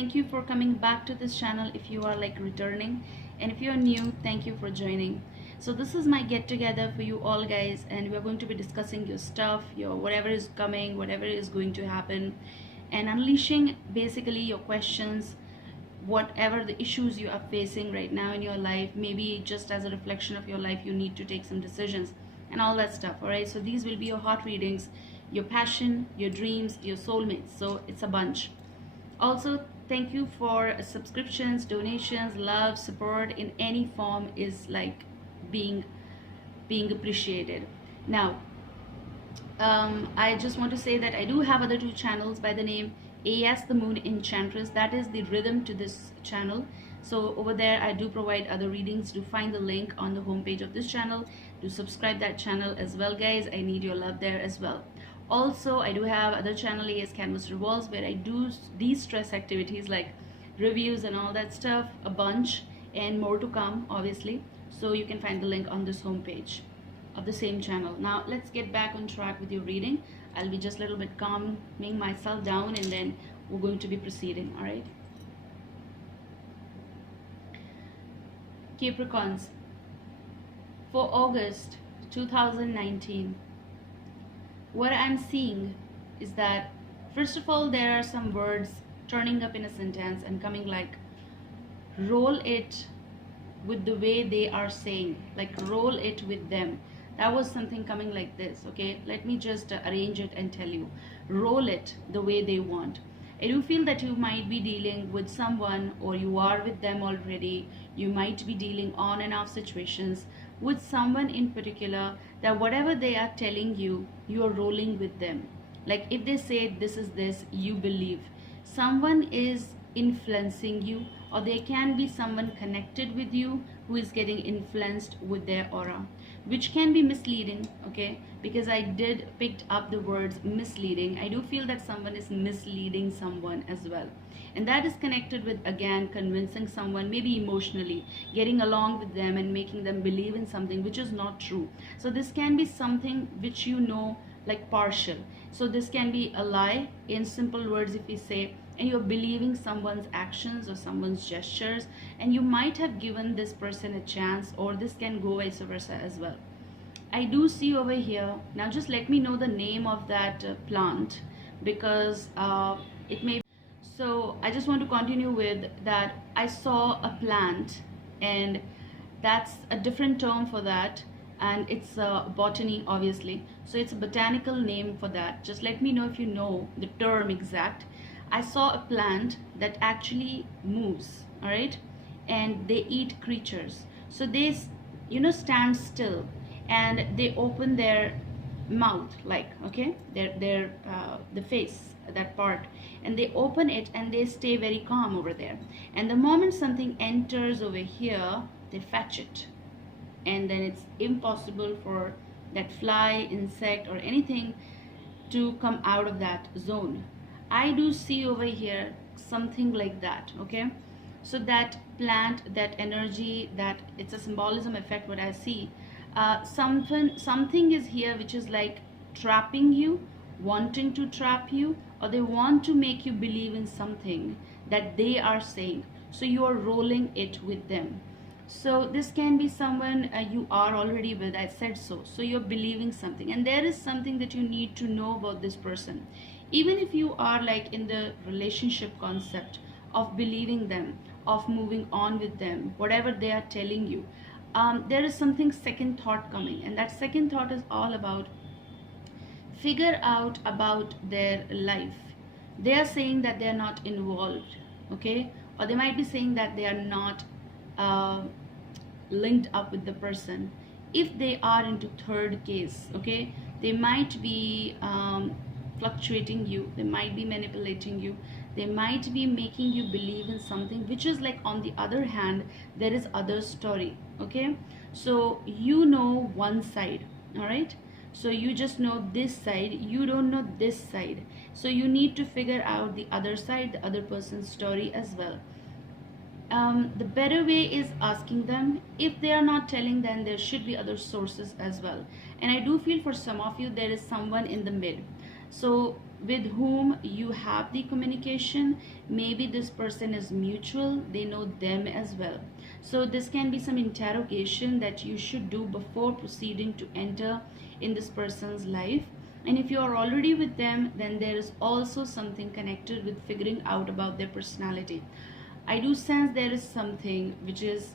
thank you for coming back to this channel if you are like returning, and if you are new, thank you for joining. So this is my get together for you all guys, and we are going to be discussing your stuff, your whatever is coming, whatever is going to happen, and unleashing basically your questions, whatever the issues you are facing right now in your life. Maybe just as a reflection of your life, you need to take some decisions and all that stuff. All right, so these will be your heart readings, your passion, your dreams, your soulmates. So it's a bunch. Also, thank you for subscriptions, donations, love, support in any form is like being appreciated. Now, I just want to say that I do have other two channels by the name AS the Moon Enchantress. That is the rhythm to this channel. So over there I do provide other readings. Do find the link on the homepage of this channel. Do subscribe that channel as well, guys. I need your love there as well. Also, I do have other channel AS Canvas Revolves, where I do de-stress activities like reviews and all that stuff, a bunch, and more to come obviously. So you can find the link on this homepage of the same channel. Now let's get back on track with your reading. I'll be just a little bit calming myself down, and then we're going to be proceeding. All right, Capricorns, for August 2019, what I'm seeing is that first of all, there are some words turning up in a sentence and coming like roll it with the way they are saying, like roll it with them. That was something coming like this. Okay, let me just arrange it and tell you, roll it the way they want. I do feel that you might be dealing with someone, or you are with them already. You might be dealing on and off situations with someone in particular, that whatever they are telling you, you are rolling with them. Like if they say this is this, you believe. Someone is influencing you, or there can be someone connected with you who is getting influenced with their aura, which can be misleading. Okay, because I did picked up the words misleading. I do feel that someone is misleading someone as well, and that is connected with, again, convincing someone, maybe emotionally, getting along with them and making them believe in something which is not true. So this can be something which like partial. So this can be a lie in simple words, if we say, and you're believing someone's actions or someone's gestures, and you might have given this person a chance, or this can go vice versa as well. I do see over here, now just let me know the name of that plant, because it may. So I just want to continue with that. I saw a plant, and that's a different term for that, and it's botany obviously, so it's a botanical name for that. Just let me know if you know the term exact. I saw a plant that actually moves, all right, and they eat creatures. So they stand still, and they open their mouth, like, okay, their the face, that part, and they open it, and they stay very calm over there. And the moment something enters over here, they fetch it, and then it's impossible for that fly, insect, or anything to come out of that zone. I do see over here something like that. Okay, so that plant, that energy, that it's a symbolism effect, what I see. Something is here which is like trapping you, wanting to trap you, or they want to make you believe in something that they are saying, so you are rolling it with them. So this can be someone you are already with, I said so. So you're believing something, and there is something that you need to know about this person. Even if you are like in the relationship concept of believing them, of moving on with them, whatever they are telling you, there is something second thought coming, and that second thought is all about figure out about their life. They are saying that they are not involved, okay, or they might be saying that they are not linked up with the person. If they are into third case, okay, they might be fluctuating you, they might be manipulating you, they might be making you believe in something which is like, on the other hand, there is other story. Okay, so you know one side, all right, so you just know this side, you don't know this side, so you need to figure out the other side, the other person's story as well. The better way is asking them. If they are not telling, then there should be other sources as well. And I do feel for some of you there is someone in the mid. So with whom you have the communication, maybe this person is mutual, they know them as well. So this can be some interrogation that you should do before proceeding to enter in this person's life. And if you are already with them, then there is also something connected with figuring out about their personality. I do sense there is something which is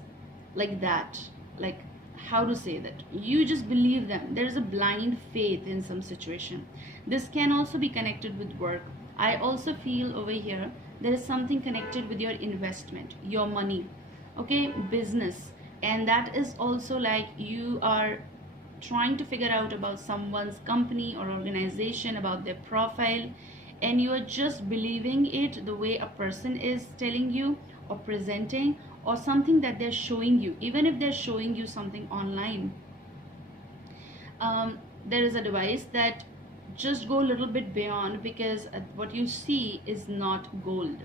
like that, like, how to say that, you just believe them. There is a blind faith in some situation. This can also be connected with work. I also feel over here there is something connected with your investment, your money, okay, business. And that is also like you are trying to figure out about someone's company or organization, about their profile, and you are just believing it the way a person is telling you or presenting, or something that they're showing you. Even if they're showing you something online, there is a device that just go a little bit beyond, because what you see is not gold.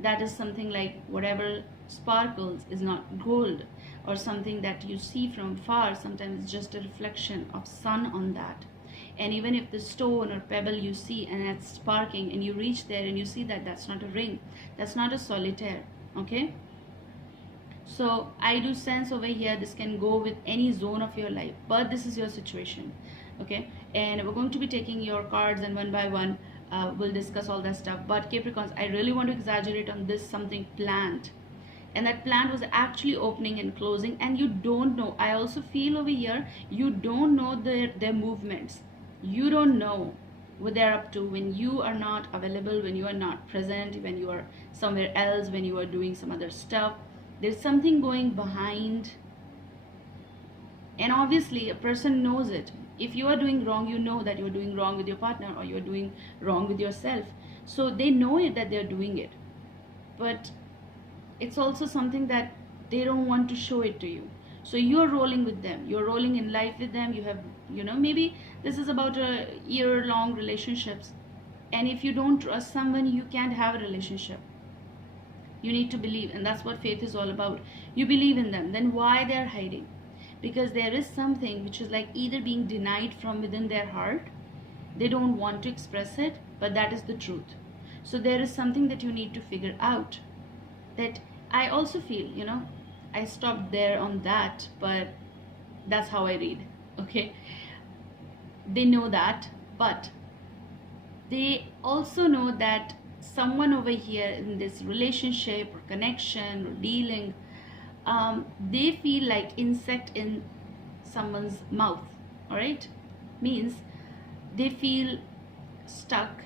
That is something like whatever sparkles is not gold, or something that you see from far, sometimes it's just a reflection of sun on that. And even if the stone or pebble you see and it's sparking, and you reach there and you see that that's not a ring, that's not a solitaire, okay. So I do sense over here this can go with any zone of your life, but this is your situation, okay. And we're going to be taking your cards, and one by one we'll discuss all that stuff. But Capricorns, I really want to exaggerate on this, something planned, and that plant was actually opening and closing, and you don't know. I also feel over here you don't know their movements. You don't know what they're up to when you are not available, when you are not present, when you are somewhere else, when you are doing some other stuff. There's something going behind, and obviously a person knows it. If you are doing wrong, you know that you're doing wrong with your partner, or you're doing wrong with yourself. So they know it, that they're doing it, but it's also something that they don't want to show it to you. So you're rolling with them, you're rolling in life with them. You have, maybe this is about a year-long relationships, and if you don't trust someone, you can't have a relationship. You need to believe, and that's what faith is all about. You believe in them. Then why they're hiding? Because there is something which is like either being denied from within their heart. They don't want to express it, but that is the truth. So there is something that you need to figure out. That I also feel, I stopped there on that, but that's how I read, okay. They know that, but they also know that someone over here in this relationship or connection or dealing, they feel like insect in someone's mouth. All right, means they feel stuck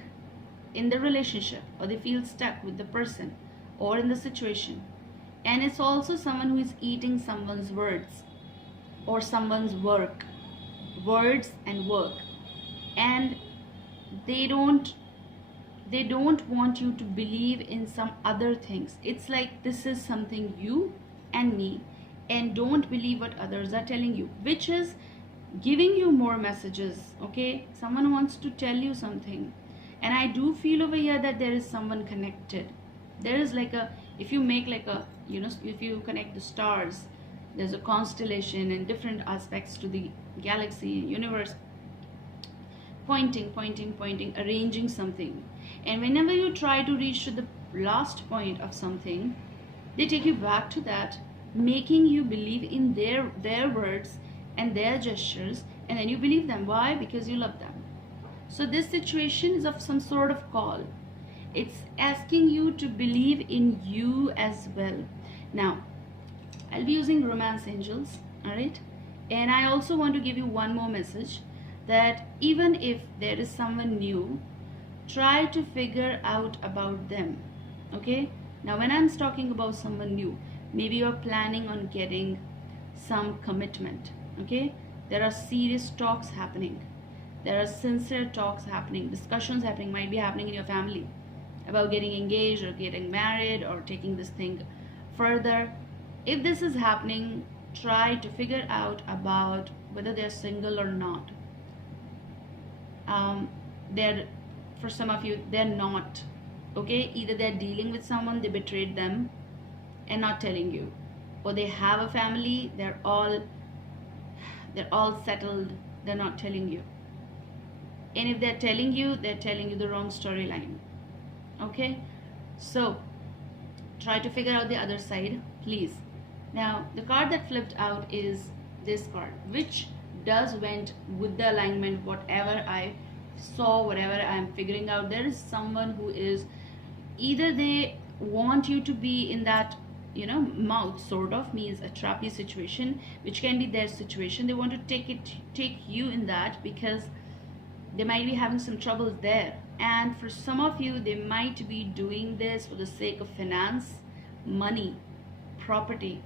in the relationship, or they feel stuck with the person or in the situation. And it's also someone who is eating someone's words or someone's words and work. And they don't want you to believe in some other things. It's like this is something you and me, and don't believe what others are telling you, which is giving you more messages, okay. Someone wants to tell you something, and I do feel over here that there is someone connected. There is like a, if you make like a, if you connect the stars, there's a constellation and different aspects to the galaxy, universe, pointing, arranging something. And whenever you try to reach to the last point of something, they take you back to that, making you believe in their words and their gestures, and then you believe them. Why? Because you love them. So this situation is of some sort of call. It's asking you to believe in you as well. Now, I'll be using romance angels, all right? And I also want to give you one more message, that even if there is someone new, try to figure out about them, okay. Now when I'm talking about someone new, maybe you're planning on getting some commitment, okay. There are serious talks happening, there are sincere talks happening, discussions happening, might be happening in your family about getting engaged or getting married or taking this thing further. If this is happening, try to figure out about whether they're single or not. They're, for some of you, they're not, okay. Either they're dealing with someone, they betrayed them and not telling you, or they have a family, they're all settled, they're not telling you. And if they're telling you the wrong storyline. Okay, so try to figure out the other side, please. Now the card that flipped out is this card, which does went with the alignment, whatever I saw, whatever I'm figuring out. There is someone who is, either they want you to be in that, you know, mouth sort of means a trappy situation, which can be their situation. They want to take you in that because they might be having some troubles there. And for some of you, they might be doing this for the sake of finance, money, property.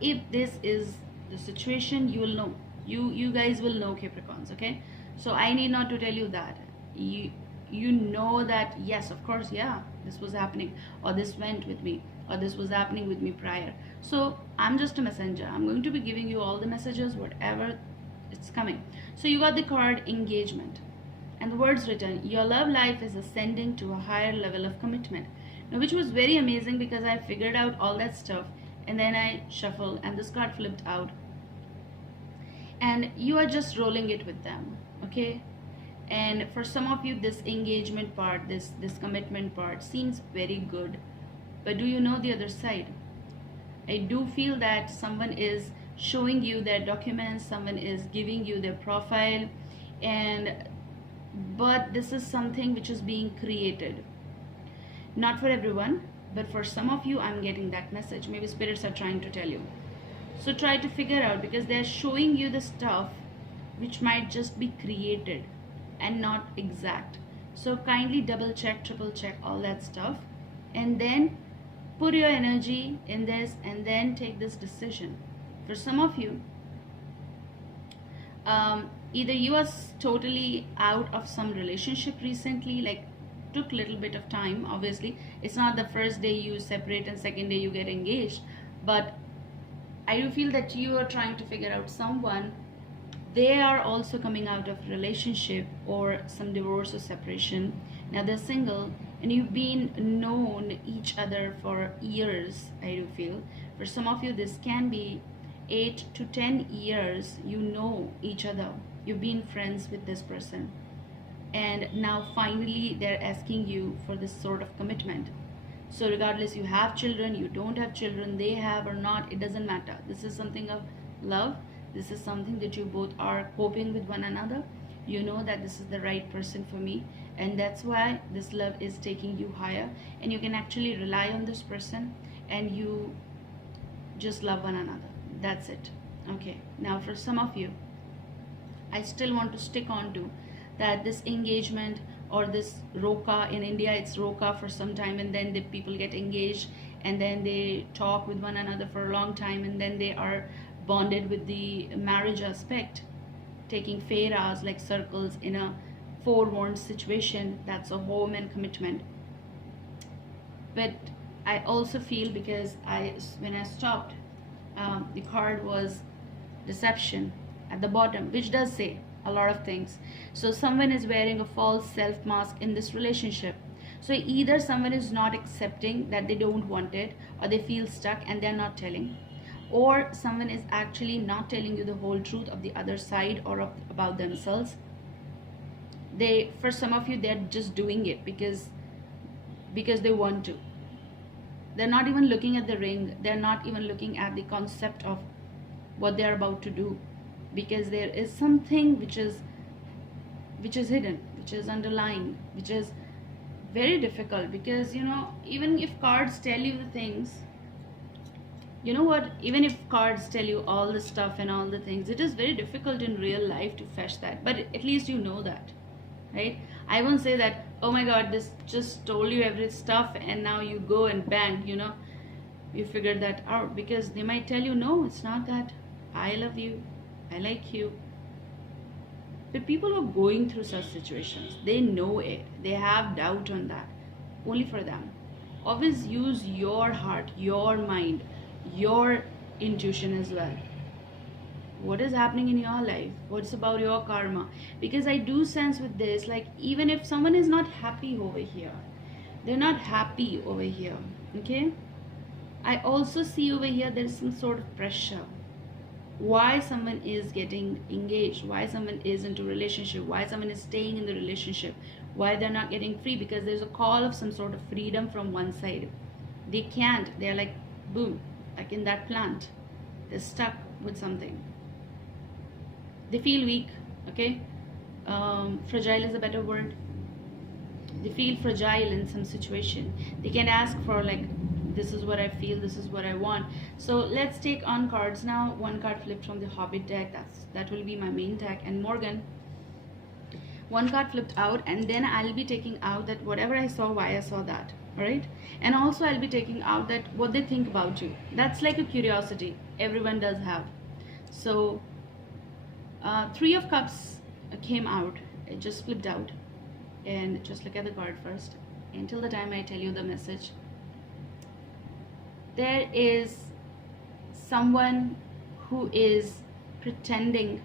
If this is the situation, you will know. You guys will know, Capricorns. Okay, so I need not to tell you that. You know that, yes, of course, yeah, this was happening, or this went with me, or this was happening with me prior. So I'm just a messenger. I'm going to be giving you all the messages, whatever it's coming. So you got the card engagement, and the words written, your love life is ascending to a higher level of commitment. Now, which was very amazing because I figured out all that stuff, and then I shuffled and this card flipped out, and you are just rolling it with them. Okay, and for some of you, this engagement part, this commitment part seems very good, but do you know the other side? I do feel that someone is showing you their documents, someone is giving you their profile, but this is something which is being created. Not for everyone, but for some of you, I'm getting that message. Maybe spirits are trying to tell you. So try to figure out, because they're showing you the stuff which might just be created and not exact. So kindly double check, triple check all that stuff, and then put your energy in this, and then take this decision. For some of you, either you are totally out of some relationship recently, like took little bit of time. Obviously, it's not the first day you separate and second day you get engaged, but I do feel that you are trying to figure out someone. They are also coming out of relationship or some divorce or separation. Now they're single, and you've been known each other for years. I do feel for some of you, this can be 8 to 10 years. You know each other, you've been friends with this person, and now finally they're asking you for this sort of commitment. So regardless, you have children, you don't have children, they have or not, it doesn't matter. This is something of love. This is something that you both are coping with one another. You know that this is the right person for me, and that's why this love is taking you higher, and you can actually rely on this person, and you just love one another. That's it. Okay, now for some of you, I still want to stick on to that this engagement, or this roka. In India it's roka for some time, and then the people get engaged, and then they talk with one another for a long time, and then they are bonded with the marriage aspect, taking fairas like circles in a forewarned situation. That's a home and commitment. But I also feel, because when I stopped, the card was deception at the bottom, which does say a lot of things. So someone is wearing a false self mask in this relationship. So either someone is not accepting that they don't want it, or they feel stuck and they're not telling, or someone is actually not telling you the whole truth of the other side or about themselves. For some of you, they're just doing it because they want to. They're not even looking at the ring. They're not even looking at the concept of what they're about to do, because there is something which is hidden, which is underlying, which is very difficult. Because, you know, even if cards tell you the things, you know what, even if cards tell you all the stuff and all the things, it is very difficult in real life to fetch that. But at least you know that, right? I won't say that, oh my god, this just told you every stuff and now you go and bang, you know, you figured that out. Because they might tell you, no, it's not that. I love you, I like you. But people who are going through such situations, they know it. They have doubt on that. Only for them. Always use your heart, your mind, your intuition as well. What is happening in your life? What's about your karma? Because I do sense with this, like, even if someone is not happy over here, they're not happy over here, okay? I also see over here there is some sort of pressure. why someone is getting engaged, why someone is into relationship, why someone is staying in the relationship, why they're not getting free, because there's a call of some sort of freedom from one side. They can't, they're like boom, like in that plant, they're stuck with something. They feel weak, okay? Fragile is a better word. They feel fragile in some situation. They can ask for like, this is what I feel, this is what I want. So let's take on cards now. One card flipped from the Hobbit deck. That will be my main deck. And Morgan, one card flipped out, and then I'll be taking out that whatever I saw, why I saw that. All right? And also I'll be taking out that what they think about you. That's like a curiosity. Everyone does have. So Three of Cups came out. It just flipped out. And just look at the card first. Until the time I tell you the message. There is someone who is pretending,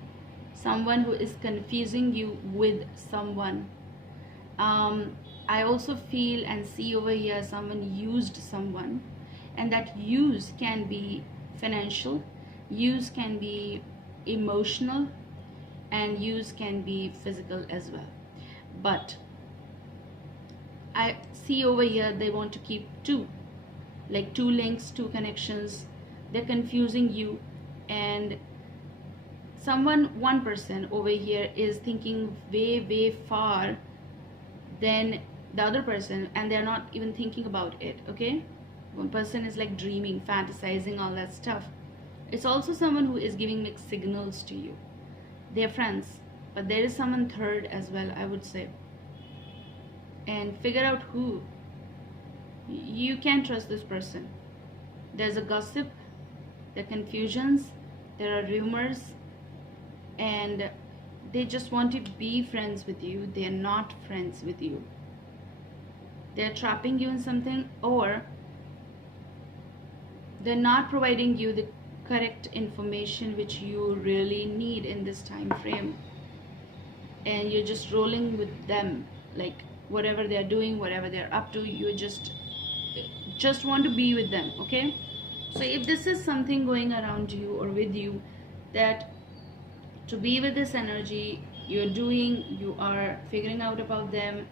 someone who is confusing you with someone. I also feel and see over here someone used someone, and that use can be financial, use can be emotional, and use can be physical as well. But I see over here they want to keep two, like two links, two connections. They're confusing you, and one person over here is thinking way far than the other person, and they're not even thinking about it, okay? One person is like dreaming, fantasizing, all that stuff. It's also someone who is giving mixed signals to you. They're friends, but there is someone third as well, I would say. And figure out who. You can't trust this person. There's a gossip, there are confusions, there are rumors, and they just want to be friends with you. They are not friends with you. They're trapping you in something, or they're not providing you the correct information which you really need in this time frame, and you're just rolling with them, like whatever they're doing, whatever they're up to, you just want to be with them, okay? So if this is something going around you or with you, that to be with this energy, you are figuring out about them,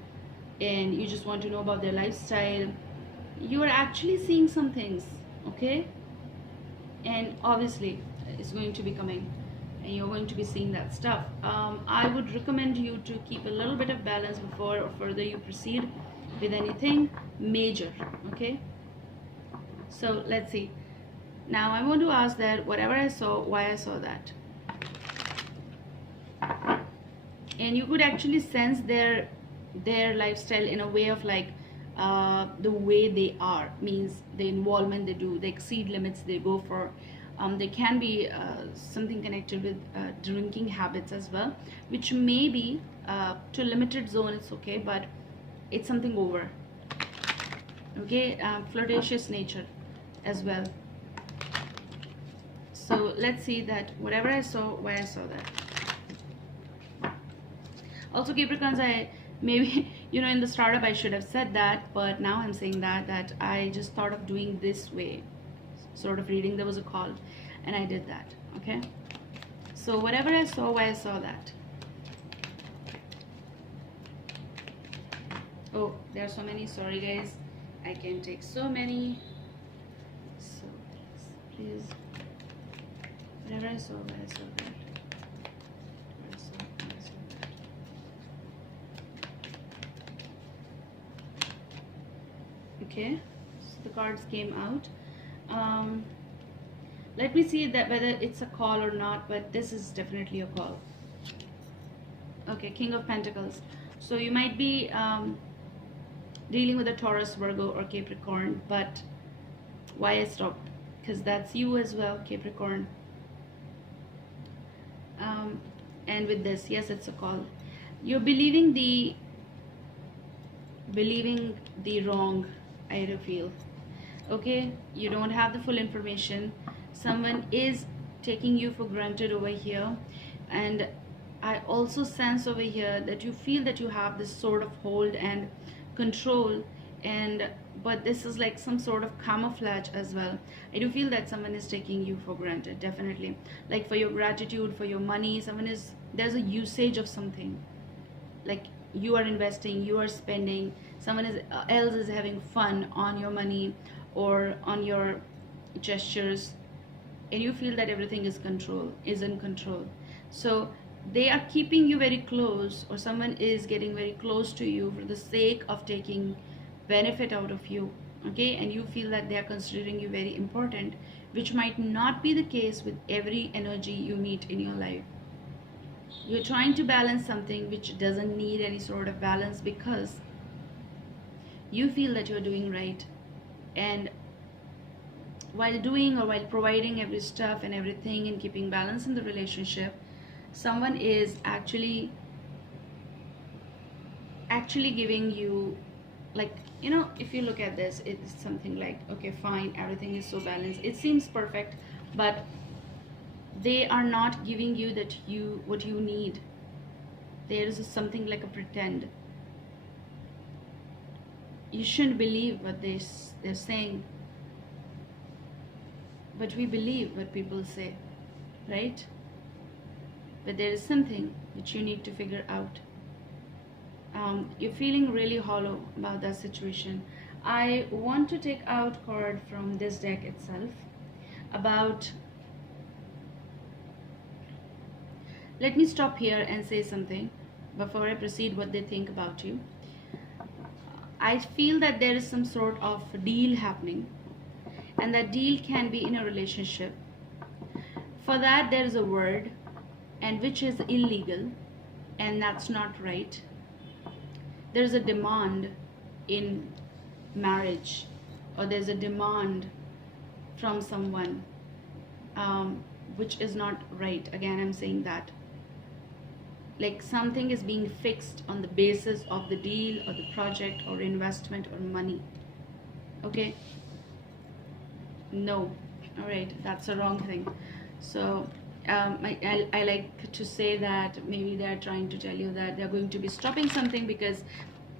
and you just want to know about their lifestyle, you are actually seeing some things, okay? And obviously it's going to be coming, and you're going to be seeing that stuff. I would recommend you to keep a little bit of balance before or further you proceed with anything major, okay? So let's see. Now I want to ask that whatever I saw, why I saw that. And you could actually sense their lifestyle in a way of like the way they are, means the involvement they do, they exceed limits they go for. There can be something connected with drinking habits as well, which may be to a limited zone, it's okay, but it's something over, okay? Flirtatious nature as well. So let's see that whatever I saw, why I saw that. Also, Capricorns, I maybe, in the startup I should have said that, but now I'm saying that I just thought of doing this way, sort of reading. There was a call and I did that, okay? So whatever I saw, why I saw that. Oh, there are so many, sorry guys, I can take so many. So please, whatever I saw, why I saw that. Okay, so the cards came out. Let me see that whether it's a call or not, but this is definitely a call. Okay, King of Pentacles. So you might be dealing with a Taurus, Virgo, or Capricorn, but why I stopped? Because that's you as well, Capricorn. And with this, yes, it's a call. You're believing the wrong, I feel, okay? You don't have the full information. Someone is taking you for granted over here, and I also sense over here that you feel that you have this sort of hold and control, and but this is like some sort of camouflage as well. I do feel that someone is taking you for granted, definitely. Like for your gratitude, for your money, there's a usage of something. Like you are investing, you are spending, someone else is having fun on your money or on your gestures, and you feel that everything is in control. So they are keeping you very close, or someone is getting very close to you for the sake of taking benefit out of you, okay? And you feel that they are considering you very important, which might not be the case with every energy you meet in your life. You're trying to balance something which doesn't need any sort of balance, because you feel that you're doing right, and while doing or while providing every stuff and everything and keeping balance in the relationship, someone is actually giving you, like, you know, if you look at this, it's something like, okay, fine, everything is so balanced, it seems perfect, but they are not giving you what you need. There is something like a pretend. You shouldn't believe what they're saying, but we believe what people say, right? But there is something which you need to figure out. You're feeling really hollow about that situation. I want to take out card from this deck itself about, let me stop here and say something before I proceed what they think about you. I feel that there is some sort of deal happening, and that deal can be in a relationship. For that there is a word, and which is illegal, and that's not right. There's a demand in marriage, or there's a demand from someone, which is not right. Again, I'm saying that, like, something is being fixed on the basis of the deal or the project or investment or money, okay? No, all right, that's a wrong thing. So I like to say that maybe they're trying to tell you that they're going to be stopping something because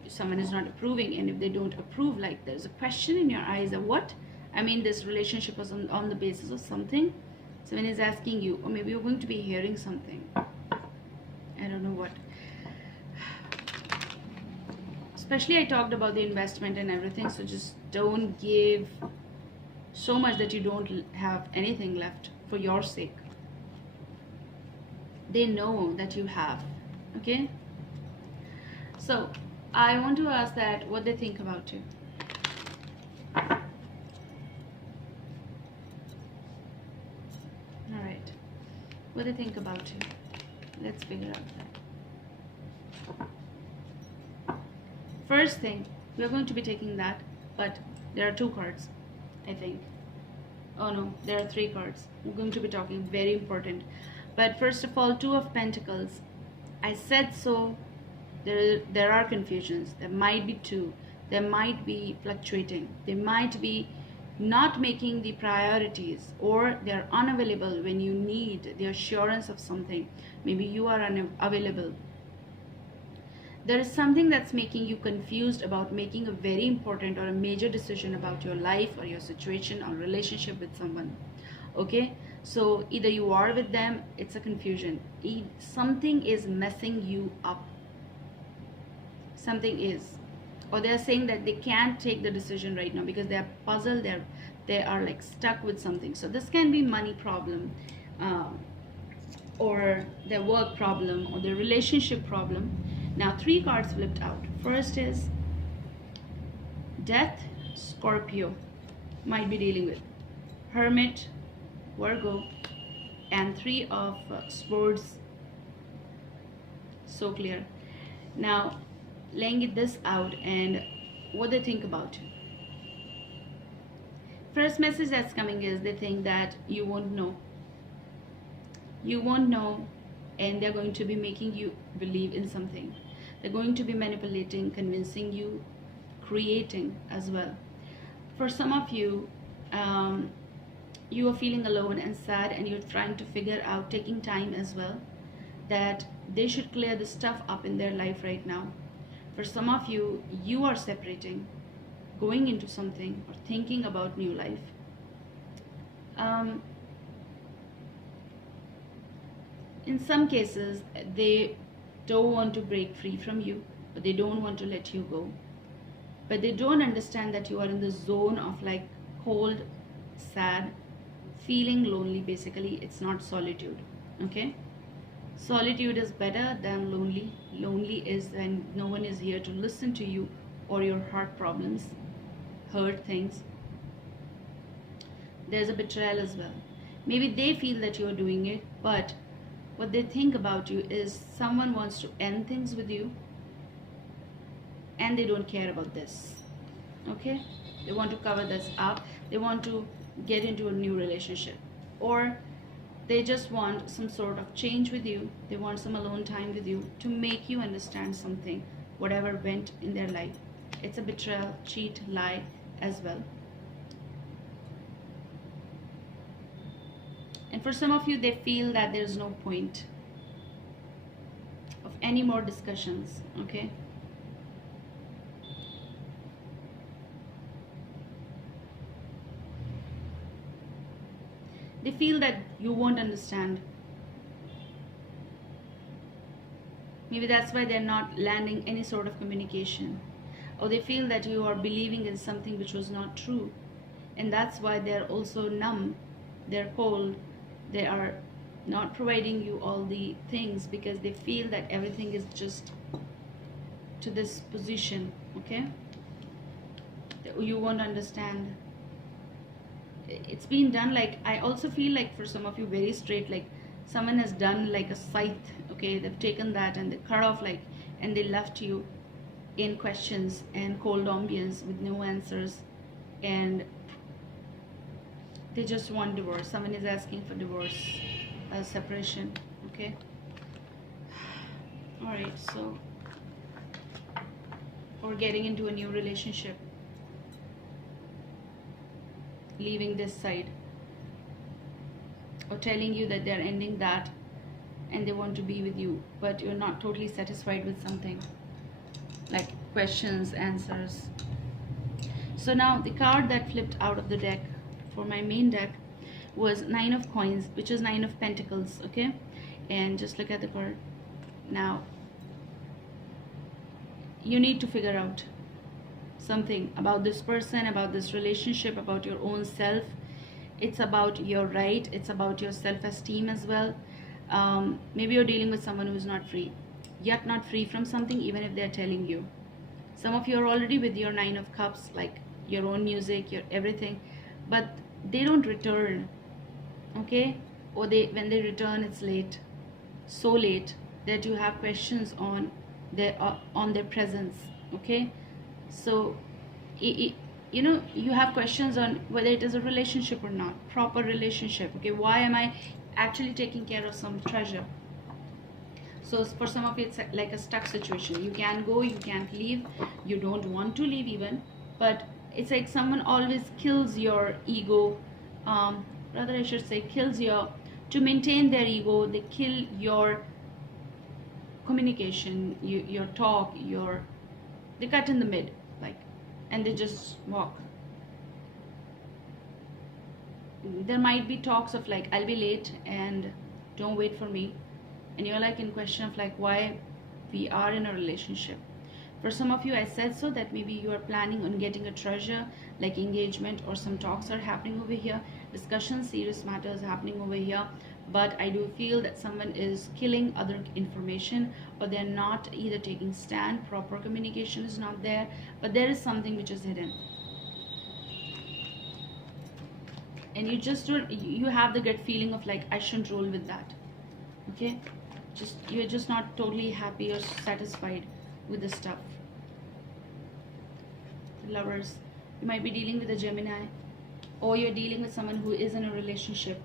someone is not approving, and if they don't approve, like, there's a question in your eyes of what? I mean, this relationship was on the basis of something. Someone is asking you, or maybe you're going to be hearing something. I don't know what. Especially I talked about the investment and everything, so just don't give so much that you don't have anything left for your sake. They know that you have, okay? So I want to ask that what they think about you. All right, what they think about you. Let's figure out that. First thing, we're going to be taking that, but there are two cards, I think. Oh no, there are three cards. We're going to be talking, very important. But first of all, Two of Pentacles. I said so. There are confusions. There might be two. There might be fluctuating. They might be not making the priorities, or they're unavailable when you need the assurance of something. Maybe you are unavailable. There is something that's making you confused about making a very important or a major decision about your life or your situation or relationship with someone, okay? So either you are with them, it's a confusion. Something is messing you up. Something is. Or they're saying that they can't take the decision right now because they're puzzled, they are like stuck with something. So this can be money problem, or their work problem, or their relationship problem. Now, three cards flipped out. First is Death, Scorpio, might be dealing with Hermit, Virgo, and Three of Swords. So clear. Now, laying this out and what they think about you. First message that's coming is they think that you won't know. You won't know, and they're going to be making you believe in something. They're going to be manipulating, convincing you, creating as well. For some of you, you are feeling alone and sad, and you're trying to figure out, taking time as well, that they should clear the stuff up in their life right now. For some of you, you are separating, going into something or thinking about new life. In some cases, they don't want to break free from you, but they don't want to let you go. But they don't understand that you are in the zone of like cold, sad, feeling lonely. Basically, it's not solitude. Okay? Solitude is better than lonely. Lonely is when no one is here to listen to you or your heart problems, hurt things. There's a betrayal as well. Maybe they feel that you're doing it, but what they think about you is someone wants to end things with you and they don't care about this. Okay? They want to cover this up. They want to get into a new relationship, or they just want some sort of change with you. They want some alone time with you to make you understand something, whatever went in their life. It's a betrayal, cheat, lie as well. And for some of you, they feel that there's no point of any more discussions. Okay? They feel that you won't understand. Maybe that's why they're not landing any sort of communication. Or they feel that you are believing in something which was not true. And that's why they're also numb. They're cold. They are not providing you all the things because they feel that everything is just to this position. Okay? You won't understand. It's been done like, I also feel like for some of you very straight, like someone has done like a scythe. Okay, they've taken that and they cut off like, and they left you in questions and cold ambience with no answers, and they just want divorce. Someone is asking for divorce, separation. Okay, all right, so, or getting into a new relationship, leaving this side, or telling you that they're ending that and they want to be with you, but you're not totally satisfied with something, like questions, answers. So now the card that flipped out of the deck for my main deck was 9 of Coins, which is 9 of Pentacles. Okay, and just look at the card. Now you need to figure out something about this person, about this relationship, about your own self. It's about your right. It's about your self-esteem as well. Maybe you're dealing with someone who is not free, yet not free from something, even if they're telling you. Some of you are already with your 9 of Cups, like your own music, your everything, but they don't return. Okay, or when they return, it's late, so late that you have questions on their presence. Okay, so you know, you have questions on whether it is a relationship or not, proper relationship. Okay, why am I actually taking care of some treasure? So for some of you, it's like a stuck situation. You can't go, you can't leave, you don't want to leave even, but it's like someone always kills your ego, rather I should say kills your, to maintain their ego, they kill your communication, your talk, they cut in the mid, like, and they just walk. There might be talks of like, I'll be late and don't wait for me, and you're like in question of like, why we are in a relationship. For some of you, I said so that maybe you are planning on getting a treasure, like engagement, or some talks are happening over here, discussions, serious matters happening over here. But I do feel that someone is killing other information, or they're not either taking stand, proper communication is not there, but there is something which is hidden. And you just don't, you have the gut feeling of like, I shouldn't roll with that. Okay, you're just not totally happy or satisfied with the stuff. Lovers, you might be dealing with a Gemini, or you're dealing with someone who is in a relationship,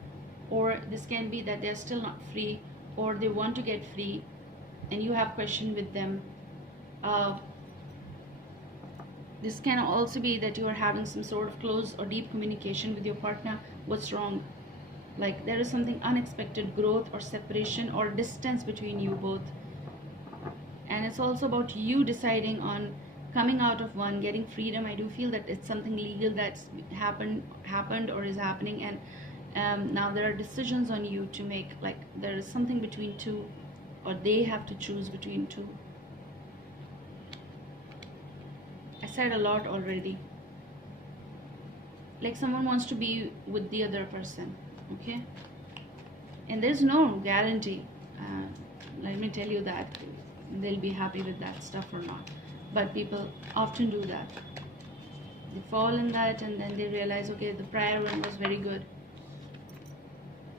or this can be that they're still not free, or they want to get free and you have question with them. This can also be that you are having some sort of close or deep communication with your partner. What's wrong? Like there is something unexpected, growth or separation or distance between you both. And it's also about you deciding on coming out of one, getting freedom. I do feel that it's something legal that's happened or is happening, and now there are decisions on you to make, like there is something between two, or they have to choose between two. I said a lot already. Like someone wants to be with the other person, okay? And there's no guarantee. Let me tell you that they'll be happy with that stuff or not. But people often do that. They fall in that and then they realize, okay, the prior one was very good.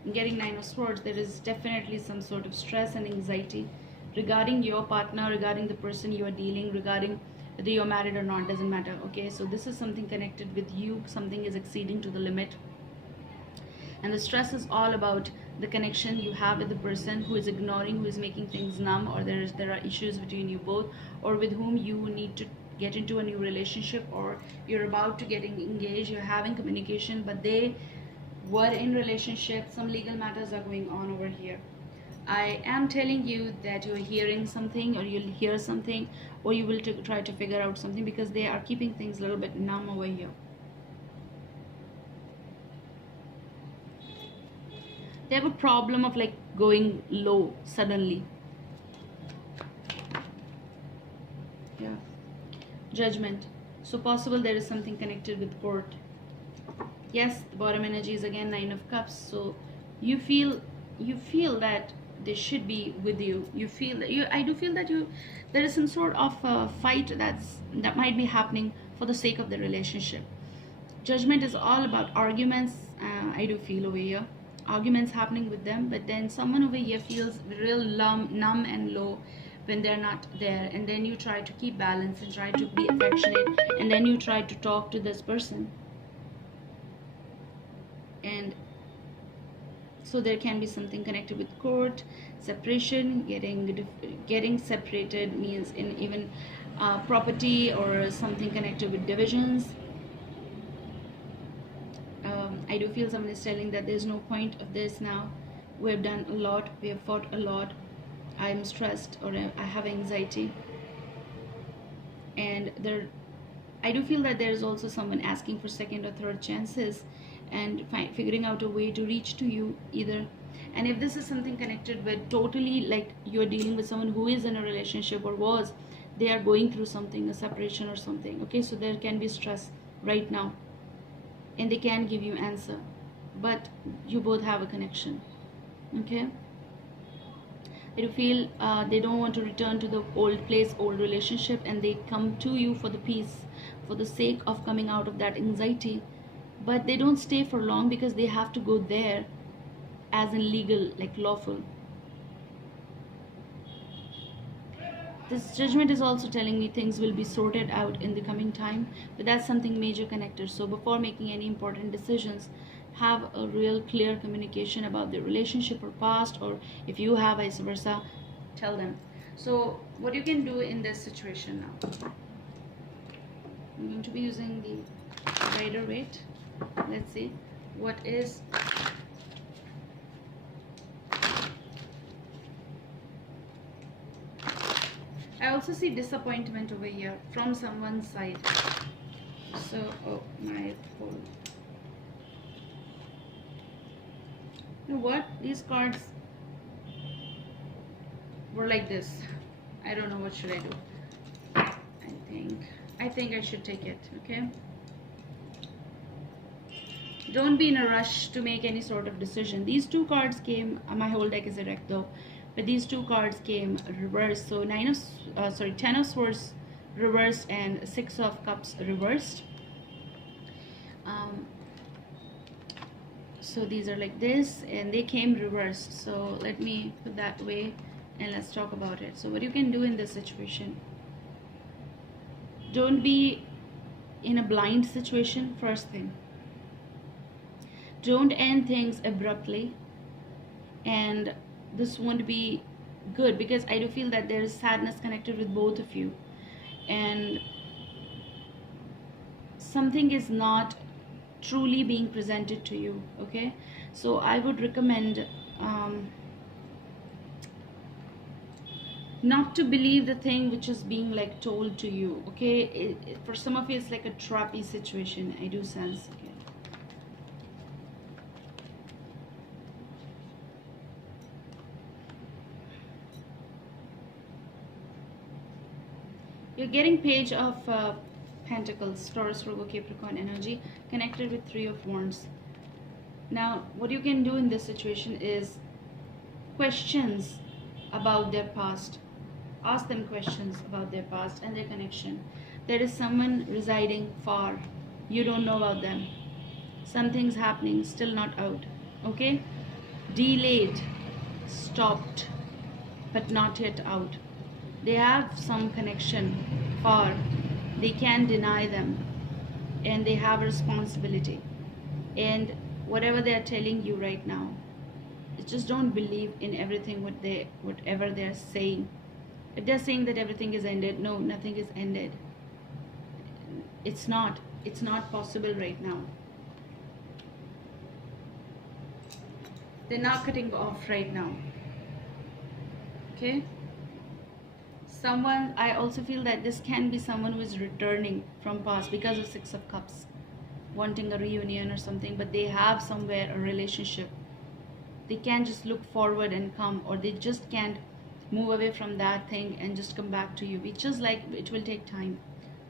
In getting 9 of Swords, there is definitely some sort of stress and anxiety regarding your partner, regarding the person you are dealing, regarding whether you're married or not, doesn't matter, okay? So this is something connected with you. Something is exceeding to the limit. And the stress is all about the connection you have with the person who is ignoring, who is making things numb, or there are issues between you both, or with whom you need to get into a new relationship, or you're about to get engaged, you're having communication, but they were in relationship. Some legal matters are going on over here. I am telling you that you're hearing something, or you'll hear something, or you will try to figure out something, because they are keeping things a little bit numb over here. They have a problem of like going low suddenly. Yeah. Judgment. So possible there is something connected with court. Yes, the bottom energy is again 9 of Cups. So you feel that they should be with you. You feel that I do feel that there is some sort of fight that might be happening for the sake of the relationship. Judgment is all about arguments. I do feel over here arguments happening with them, but then someone over here feels real numb and low when they're not there, and then you try to keep balance and try to be affectionate, and then you try to talk to this person, and so there can be something connected with court, separation. Getting separated means in even property, or something connected with divisions. I do feel someone is telling that there's no point of this now. We've done a lot, we have fought a lot, I'm stressed, or I have anxiety. And I do feel that there is also someone asking for second or third chances, and figuring out a way to reach to you either. And if this is something connected with totally, like you're dealing with someone who is in a relationship, or they are going through something, a separation or something, okay? So there can be stress right now, and they can give you answer, but you both have a connection, okay? I do feel they don't want to return to the old place, old relationship, and they come to you for the peace, for the sake of coming out of that anxiety, but they don't stay for long because they have to go there as in legal, like lawful. This Judgment is also telling me things will be sorted out in the coming time, but that's something major connected. So before making any important decisions, have a real clear communication about the relationship or past, or if you have vice versa, tell them. So what you can do in this situation now, I'm going to be using the Rider-Waite. Let's see what is I also see disappointment over here from someone's side. So, oh my phone. You know what? These cards were like this. I don't know, what should I do? I think I should take it, okay? Don't be in a rush to make any sort of decision. These two cards came, my whole deck is a deck though, but these two cards came reversed. So 10 of Swords reversed and 6 of Cups reversed. So these are like this, and they came reversed. So let me put that away and let's talk about it. So what you can do in this situation, don't be in a blind situation. First thing, don't end things abruptly, and this won't be good, because I do feel that there is sadness connected with both of you, and something is not truly being presented to you, okay? So I would recommend not to believe the thing which is being like told to you. Okay, for some of you it's like a trappy situation, I do sense. Okay, you're getting Page of Pentacles, Taurus, Virgo, Capricorn energy connected with Three of Wands. Now what you can do in this situation is questions about their past. Ask them questions about their past and their connection. There is someone residing far, you don't know about them. Something's happening, still not out. Okay, delayed, stopped, but not yet out. They have some connection far, they can't deny them, and they have a responsibility. And whatever they are telling you right now, just don't believe in everything whatever they're saying. If they're saying that everything is ended, no, nothing is ended. It's not possible right now. They're not cutting off right now. Okay, someone, I also feel that this can be someone who is returning from past because of Six of Cups, wanting a reunion or something, but they have somewhere a relationship. They can't just look forward and come, or they just can't move away from that thing and just come back to you. It's just like it will take time.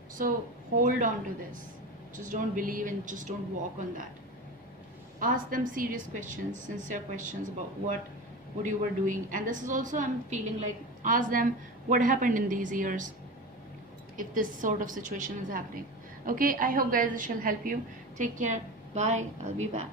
So hold on to this. Just don't believe and just don't walk on that. Ask them serious questions, sincere questions about what you were doing. And this is also, I'm feeling like, ask them what happened in these years if this sort of situation is happening. Okay, I hope guys this shall help you. Take care. Bye. I'll be back.